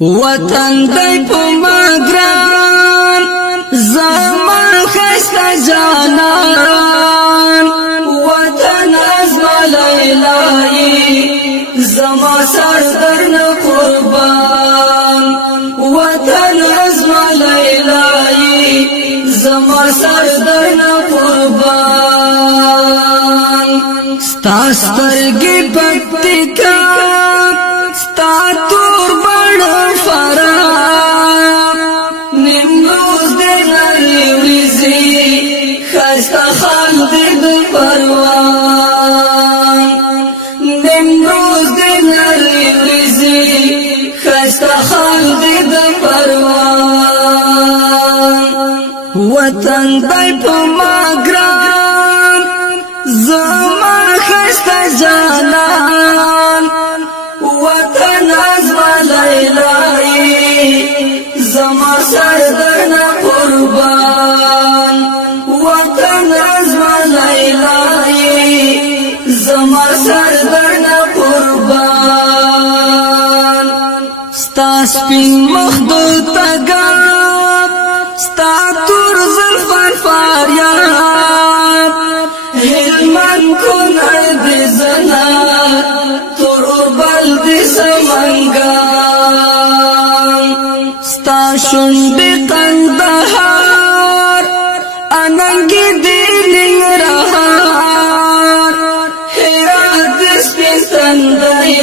وطن دی په مګران زما خسته جانان وطن ازما لیلای زما سردر نه قربان وطن ازما لیلای زما سردر نه قربان ستا سترګې پټکا ستا تور بڼ فرا نیمروز دې لري وریځي ښایسته خال دې د پروان نیمروز دې لري وریځي ښایسته خال دې د پروان وطن دی په ما ګران زما ښایسته جانان وطن ازما لیلای زما سردر نه قربان وطن ازما لیلای زما سردر نه قربان ستا سپین مخ د تګاب ستا تور زلفان فاریاب هلمند کونړ دې زنا سمنگان ستا شنڈی قندهار اننگی دیلنگ رہار حیرات سپین سندئی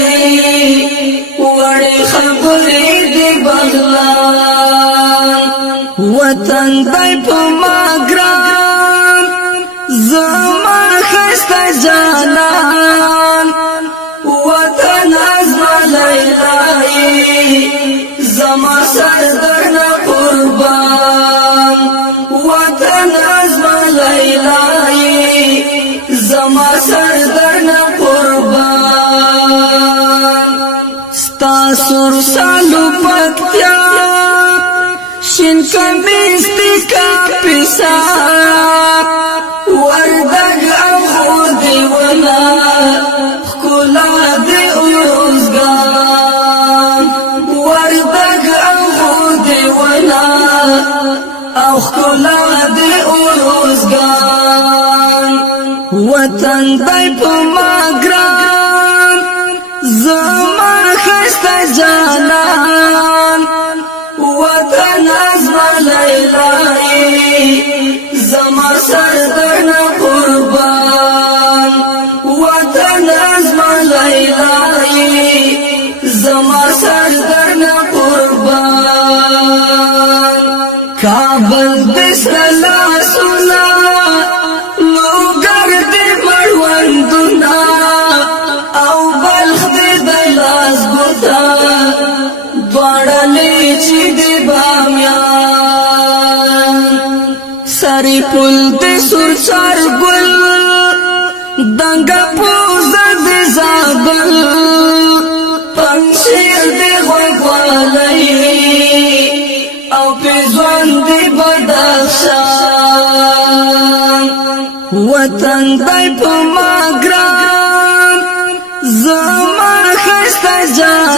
وڑی خبری دی بغلان وطن دی پا ماگران زما خسته جانان وطن ازما لیلای زما سردر نه قربان وطن ازما لیلای زما سردر نه قربان ستا سر سالو پکتیا شین کمیز تکا پیسا وردگ او خودی ونا خکولا دی اوزگان وردگ او خودی ونا او خکولا دی اوزگان وطن دی پا ما گران زما خسته جانان وطن ازما لیلای زما سردر نه قربان وطن ازما لیلای زما سردر نه قربان کابل دسر لاسونا لوگر دی مړوندونا او بلخ دی دلاس ګوتا دوړلې چې دی بامیان سری پل دی سور چار ګل دنګا پوزه دی زابل پنشیر دی غوغوالای او پیزوان دی بدخشان وطن دی په ما ګران زما خسته جان